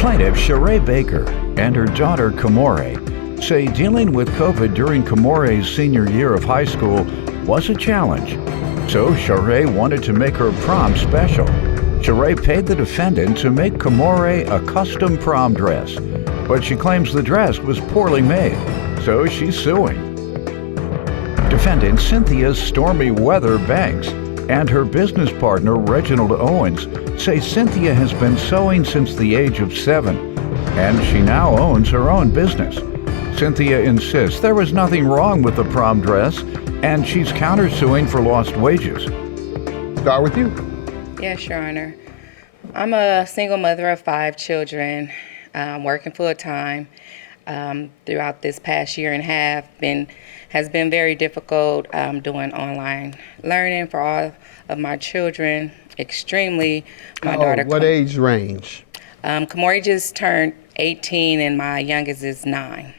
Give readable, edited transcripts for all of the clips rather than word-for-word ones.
Plaintiff Sheree Baker and her daughter Kamore say dealing with COVID during Kamore's senior year of high school was a challenge. So Sheree wanted to make her prom special. Sheree paid the defendant to make Kamore a custom prom dress, but she claims the dress was poorly made, so she's suing. Defendant Cynthia Stormy Weather Banks and her business partner Reginald Owens say Cynthia has been sewing since the age of 7, and she now owns her own business. Cynthia insists there was nothing wrong with the prom dress, and she's countersuing for lost wages. Start with you. Yes, Your Honor. I'm a single mother of 5 children, working full-time. Throughout this past year and a half, has been very difficult doing online learning for all of my children. Extremely, my daughter. What age range? Kamore just turned 18 and my youngest is 9.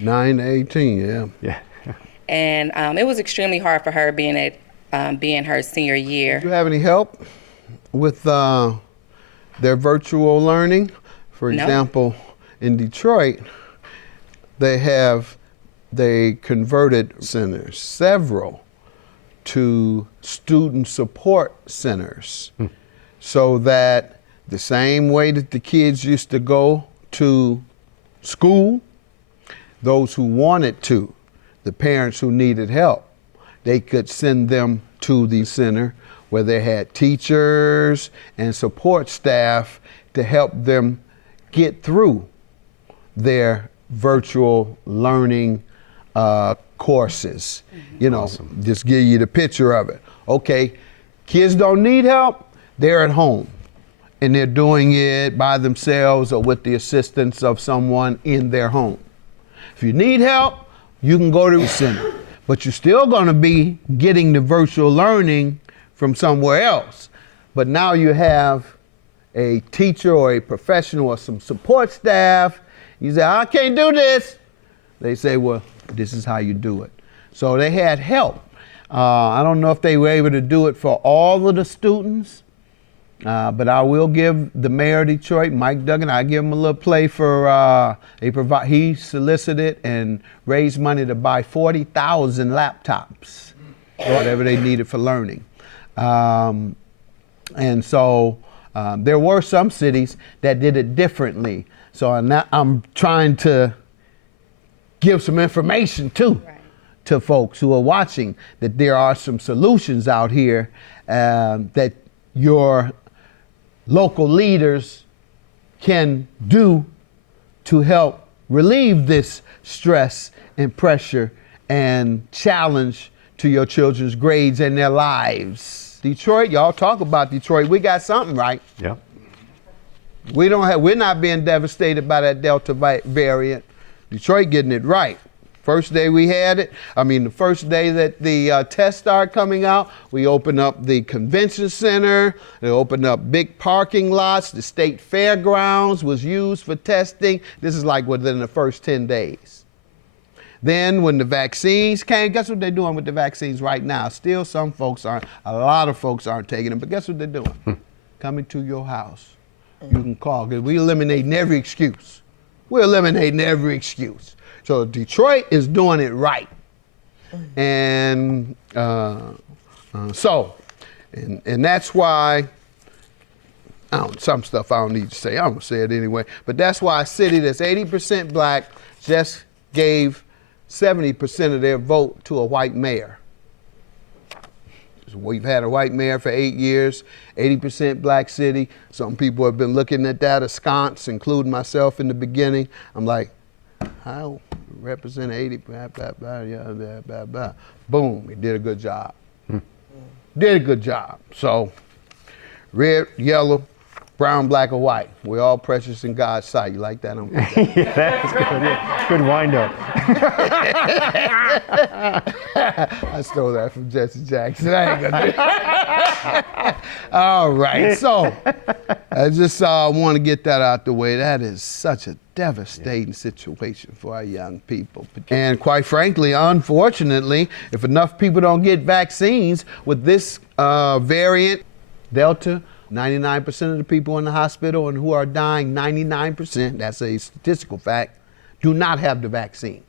9 to 18, yeah. And it was extremely hard for her being her senior year. Do you have any help with their virtual learning? For example, in Detroit, they converted centers, several, to student support centers, so that the same way that the kids used to go to school, those who wanted to, the parents who needed help, they could send them to the center where they had teachers and support staff to help them get through their virtual learning courses. You know, awesome. Just give you the picture of it. Okay, kids don't need help, they're at home and they're doing it by themselves or with the assistance of someone in their home. If you need help, you can go to the center, but you're still gonna be getting the virtual learning from somewhere else. But now you have a teacher or a professional or some support staff. You say, I can't do this. They say, well, this is how you do it. So they had help. I don't know if they were able to do it for all of the students, but I will give the mayor of Detroit, Mike Duggan, I give him a little play for, he solicited and raised money to buy 40,000 laptops, whatever they needed for learning. And so there were some cities that did it differently. So I'm trying to give some information too, to folks who are watching, that there are some solutions out here that your local leaders can do to help relieve this stress and pressure and challenge to your children's grades and their lives. Detroit, y'all talk about Detroit. We got something right. Yeah. We're not being devastated by that Delta variant. Detroit getting it right. First day we had it, the first day that the tests started coming out, we opened up the convention center, they opened up big parking lots, the state fairgrounds was used for testing. This is like within the first 10 days. Then when the vaccines came, guess what they're doing with the vaccines right now? Still a lot of folks aren't taking them, but guess what they're doing? Coming to your house. You can call, because we're eliminating every excuse. We're eliminating every excuse. So Detroit is doing it right. And that's why, some stuff I don't need to say, I'm gonna say it anyway, but that's why a city that's 80% black just gave 70% of their vote to a white mayor. We've had a white mayor for 8 years, 80% black city. Some people have been looking at that askance, including myself in the beginning. I'm like, how represent 80, blah, blah, blah, yeah, blah, blah, blah. Boom, he did a good job. Did a good job. So, red, yellow, brown, black, or white. We're all precious in God's sight. You like that? Yeah, that's good. Yeah. Good wind up. I stole that from Jesse Jackson. I ain't gonna do it. All right, so I just want to get that out the way. That is such a devastating situation for our young people. And quite frankly, unfortunately, if enough people don't get vaccines with this variant, Delta, 99% of the people in the hospital and who are dying, 99%, that's a statistical fact, do not have the vaccine.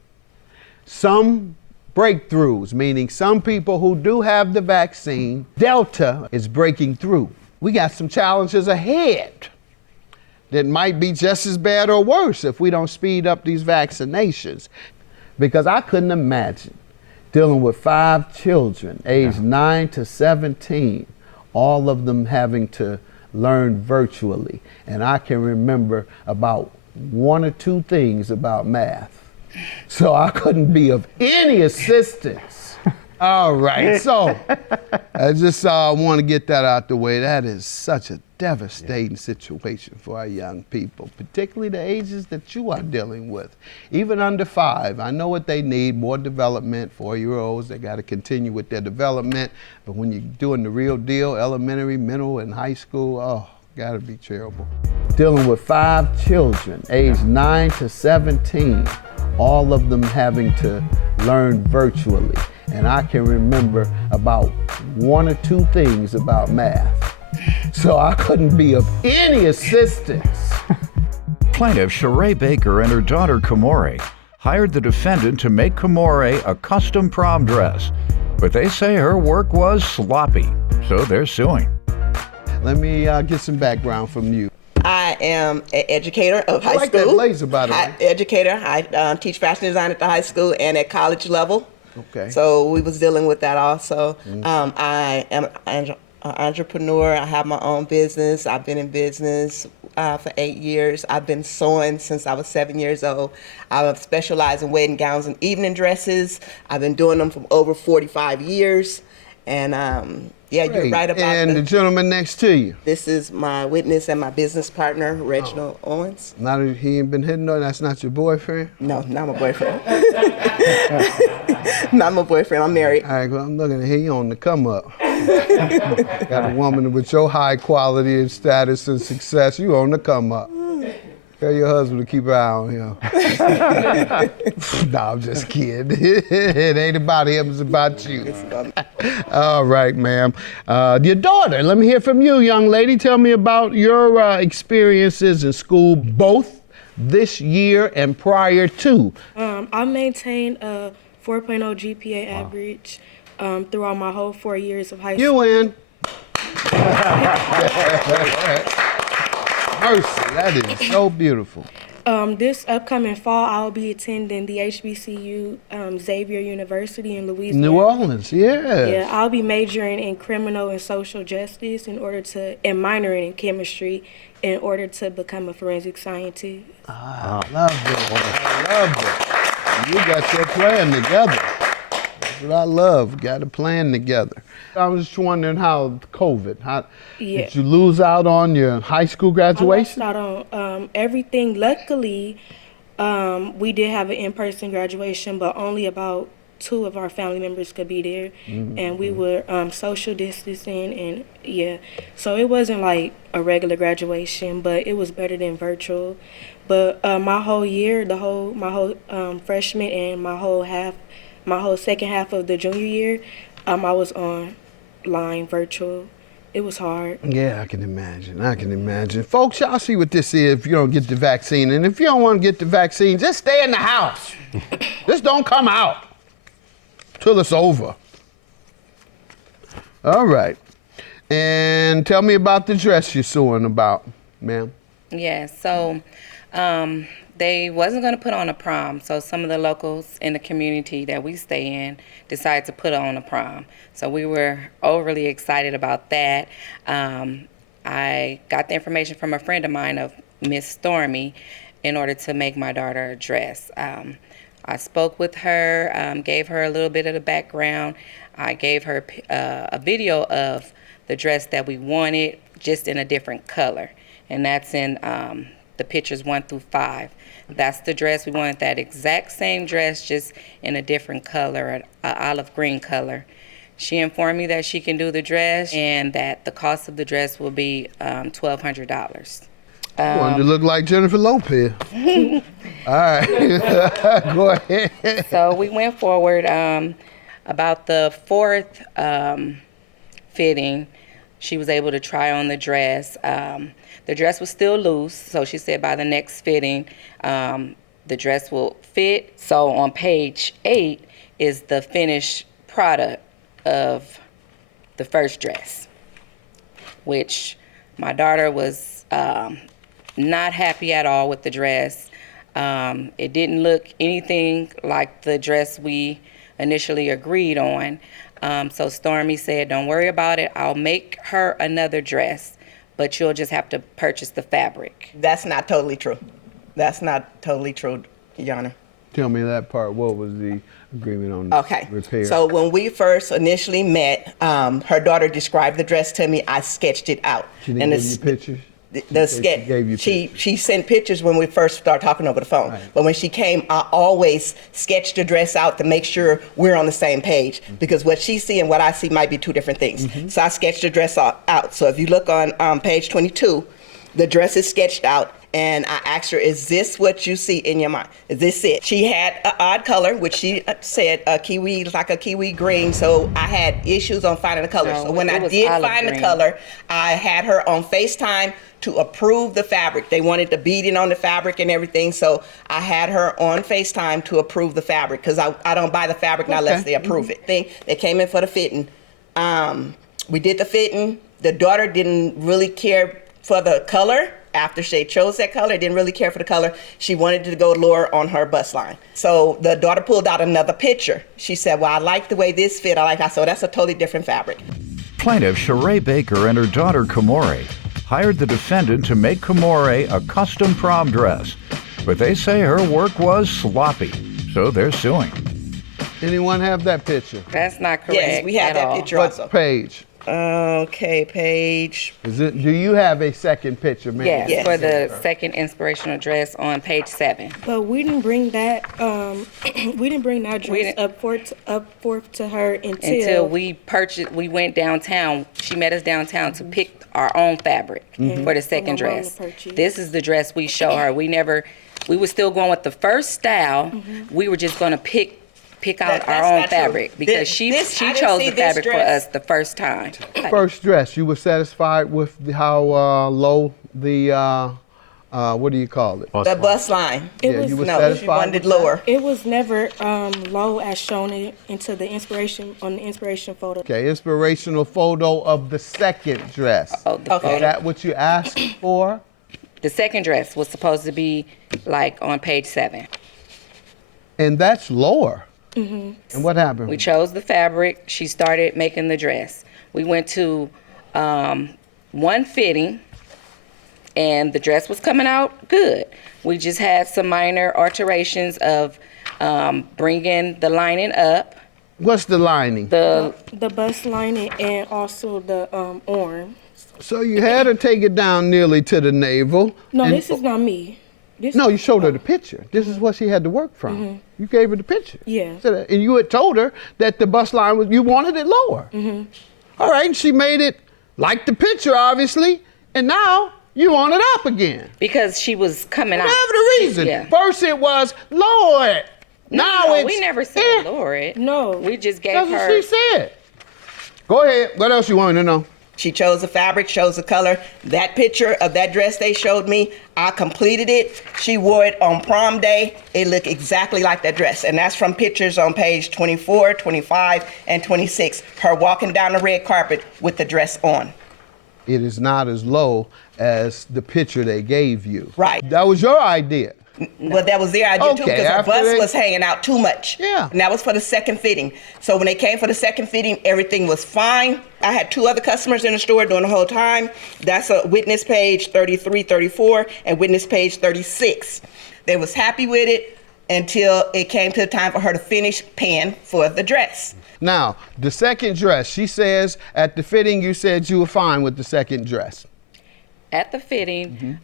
Some breakthroughs, meaning some people who do have the vaccine, Delta is breaking through. We got some challenges ahead that might be just as bad or worse if we don't speed up these vaccinations. Because I couldn't imagine dealing with 5 children aged 9 to 17, all of them having to learn virtually. And I can remember about 1 or 2 things about math. So I couldn't be of any assistance. All right, so I just want to get that out the way. That is such a devastating situation for our young people, particularly the ages that you are dealing with. Even under 5, I know what they need, more development. 4-year-olds, they got to continue with their development. But when you're doing the real deal, elementary, middle, and high school, oh, got to be terrible. Dealing with 5 children aged 9 to 17, all of them having to learn virtually. And I can remember about 1 or 2 things about math. So I couldn't be of any assistance. Plaintiff Sheree Baker and her daughter Kamore hired the defendant to make Kamore a custom prom dress, but they say her work was sloppy, so they're suing. Let me get some background from you. I am an educator of high I like school. that blazer, by the way. Educator. I teach fashion design at the high school and at college level. Okay. So we was dealing with that also. I am an entrepreneur. I have my own business. I've been in business for 8 years. I've been sewing since I was 7 years old. I specialize in wedding gowns and evening dresses. I've been doing them for over 45 years. And yeah, Great. you're right about And the gentleman next to you. This is my witness and my business partner, Reginald Owens. Not that he ain't been hitting on, that's not your boyfriend? No, not my boyfriend. Not my boyfriend, I'm married. All right, well, I'm looking at you on the come up. Got a woman with your high quality and status and success, you on the come up. Tell your husband to keep an eye on him. No, I'm just kidding. It ain't about him, it's about you. All right, ma'am. Your daughter, let me hear from you, young lady. Tell me about your experiences in school, both this year and prior to. I maintained a 4.0 GPA average throughout my whole 4 years of high school. You win. Mercy, that is so beautiful. This upcoming fall, I'll be attending the HBCU Xavier University in Louisiana. New Orleans, yeah. Yeah, I'll be majoring in criminal and social justice and minoring in chemistry in order to become a forensic scientist. I love it. I love it. You got your plan together. That's what I love. Got a plan together. I was just wondering how COVID, did you lose out on your high school graduation? I lost out on everything. Luckily, we did have an in-person graduation, but only about 2 of our family members could be there. And we were social distancing, and yeah. So it wasn't like a regular graduation, but it was better than virtual. But my whole year, my whole freshman and my whole second half of the junior year, I was online virtual. It was hard. Yeah, I can imagine. I can imagine. Folks, y'all see what this is if you don't get the vaccine. And if you don't want to get the vaccine, just stay in the house. Just don't come out till it's over. All right. And tell me about the dress you're sewing about, ma'am. Yeah, so they wasn't going to put on a prom, so some of the locals in the community that we stay in decided to put on a prom. So we were overly excited about that. I got the information from a friend of mine of Miss Stormy in order to make my daughter a dress. I spoke with her, gave her a little bit of the background. I gave her a video of the dress that we wanted, just in a different color, and that's in the pictures 1 through 5. That's the dress. We wanted that exact same dress, just in a different color, an olive green color. She informed me that she can do the dress and that the cost of the dress will be $1,200. Wanted to look like Jennifer Lopez. All right, go ahead. So we went forward. About the 4th fitting, She was able to try on the dress. The dress was still loose, so she said by the next fitting, the dress will fit. So on page 8 is the finished product of the first dress, which my daughter was not happy at all with the dress. It didn't look anything like the dress we initially agreed on. So Stormy said, don't worry about it. I'll make her another dress, but you'll just have to purchase the fabric. That's not totally true. That's not totally true, Your Honor. Tell me that part. What was the agreement on the Okay. repair? So when we first initially met, her daughter described the dress to me. I sketched it out. She didn't give you pictures? The She sketch. gave you She sent pictures when we first started talking over the phone. Right. But when she came, I always sketched the dress out to make sure we're on the same page, because what she see and what I see might be two different things. So I sketched the dress out. So if you look on page 22, the dress is sketched out. And I asked her, is this what you see in your mind? Is this it? She had an odd color, which she said kiwi, like a kiwi green. So I had issues on finding the color. No, so when it I was did olive find the green. color, I had her on FaceTime to approve the fabric. They wanted the beading on the fabric and everything. So I had her on FaceTime to approve the fabric, because I don't buy the fabric now unless they approve it. They came in for the fitting. We did the fitting. The daughter didn't really care for the color. After she chose that color, didn't really care for the color. She wanted to go lower on her bust line. So the daughter pulled out another picture. She said, well, I like the way this fit. I said, that's a totally different fabric. Plaintiff Sheree Baker and her daughter Kamore hired the defendant to make Kamore a custom prom dress, but they say her work was sloppy, so they're suing. Anyone have that picture? That's not correct. Yes, we have at that all. picture What also. page? Okay, page. Do you have a second picture, ma'am? Yes, Yes. for the second inspirational dress on page 7. But we didn't bring that. We didn't bring that dress didn't- up forth to her Until we went downtown. She met us downtown to pick our own fabric for the second From our own dress. purchase. This is the dress we show her. We were still going with the first style. We were just gonna pick out our That's own not true. fabric because This- she I didn't chose see the this fabric for dress. us the first time. First dress, you were satisfied with how low the, what do you call it? The bust line. It was you were No, she satisfied wanted with lower. It was never low as shown into the inspiration on the inspiration photo. Okay, inspirational photo of the second dress. Oh, the Okay. Is photo. that what you asked for? The second dress was supposed to be like on page 7. And that's lower. And what happened? We chose the fabric. She started making the dress. We went to one fitting, and the dress was coming out good. We just had some minor alterations of bringing the lining up. What's the lining? The bust lining and also the arm. So you had her take it down nearly to the navel. No, and- this is not me. No, you showed her the picture. This is what she had to work from. You gave her the picture. Yeah. And you had told her that the bust line was, you wanted it lower. All right, and she made it like the picture, obviously, and now you want it up again. because she was coming out. Whatever the reason. Yeah. First it was lower it. Now No, it's we never said eh. lower it. No. We just gave That's her. what she said. Go ahead. What else you want to know? She chose the fabric, chose the color. That picture of that dress they showed me, I completed it. She wore it on prom day. It looked exactly like that dress. And that's from pictures on page 24, 25, and 26. Her walking down the red carpet with the dress on. It is not as low as the picture they gave you. Right. That was your idea. Well, that was their idea too, Okay, because her after bust they- was hanging out too much. Yeah. And that was for the second fitting. So when they came for the second fitting, everything was fine. I had 2 other customers in the store during the whole time. That's a witness page 33, 34, and witness page 36. They was happy with it until it came to the time for her to finish paying for the dress. Now, the second dress, she says at the fitting you said you were fine with the second dress. At the fitting,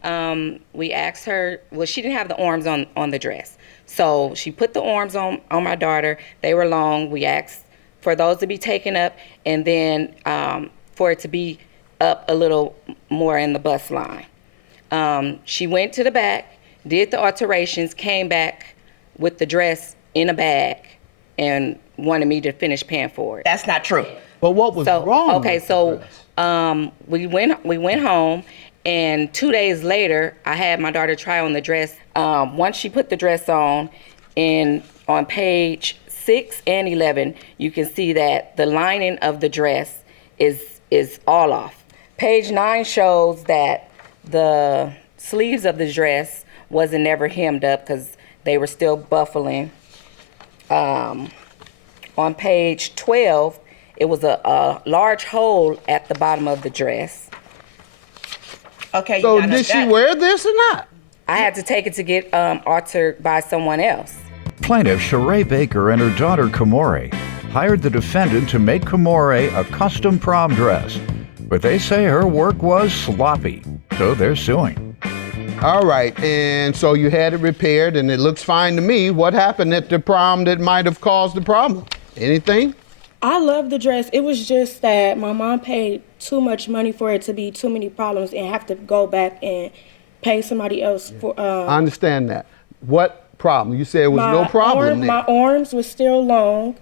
we asked her, well, she didn't have the arms on the dress. So she put the arms on my daughter. They were long. We asked for those to be taken up and then for it to be up a little more in the bust line. She went to the back, did the alterations, came back with the dress in a bag and wanted me to finish paying for it. That's not true. But what was So, wrong okay, with the so dress? We went home, and 2 days later, I had my daughter try on the dress. Once she put the dress on, on page 6 and 11, you can see that the lining of the dress is all off. Page 9 shows that the sleeves of the dress wasn't never hemmed up because they were still buffling. On page 12, it was a large hole at the bottom of the dress. Okay. So did she wear this or not? I had to take it to get altered by someone else. Plaintiff Sheree Baker and her daughter Kamore hired the defendant to make Kamore a custom prom dress, but they say her work was sloppy, so they're suing. All right, and so you had it repaired, and it looks fine to me. What happened at the prom that might have caused the problem? Anything? I love the dress. It was just that my mom paid too much money for it to be too many problems and have to go back and pay somebody else for. I understand that. What problem? You said it was no problem there. My arms were still long.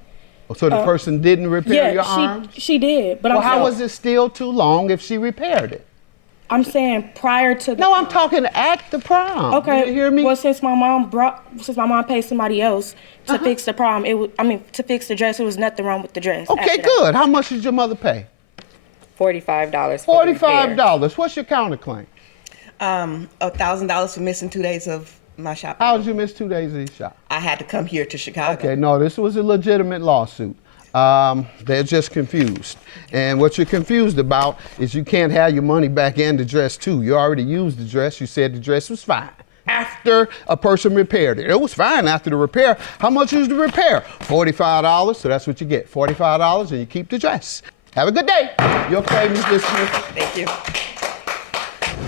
So the person didn't repair your arms? She did. But Well, how was it still too long if she repaired it? I'm saying prior to the No, I'm talking at the prom. Okay. You hear me? Well, since my mom paid somebody else to fix the prom, to fix the dress, there was nothing wrong with the dress. Okay, good. How much did your mother pay? $45 for the repair. $45. What's your counterclaim? $1,000 for missing 2 days of my shopping. How did you miss 2 days of your shop? I had to come here to Chicago. Okay, no, this was a legitimate lawsuit. They're just confused. And what you're confused about is you can't have your money back in the dress too. You already used the dress. You said the dress was fine after a person repaired it. It was fine after the repair. How much was the repair? $45, so that's what you get. $45 and you keep the dress. Have a good day. Your claim is dismissed. Thank you.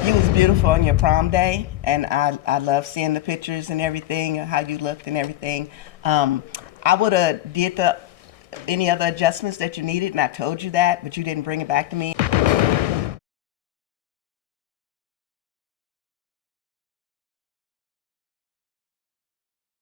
You was beautiful on your prom day, and I love seeing the pictures and everything, and how you looked and everything. I would have did any other adjustments that you needed, and I told you that, but you didn't bring it back to me.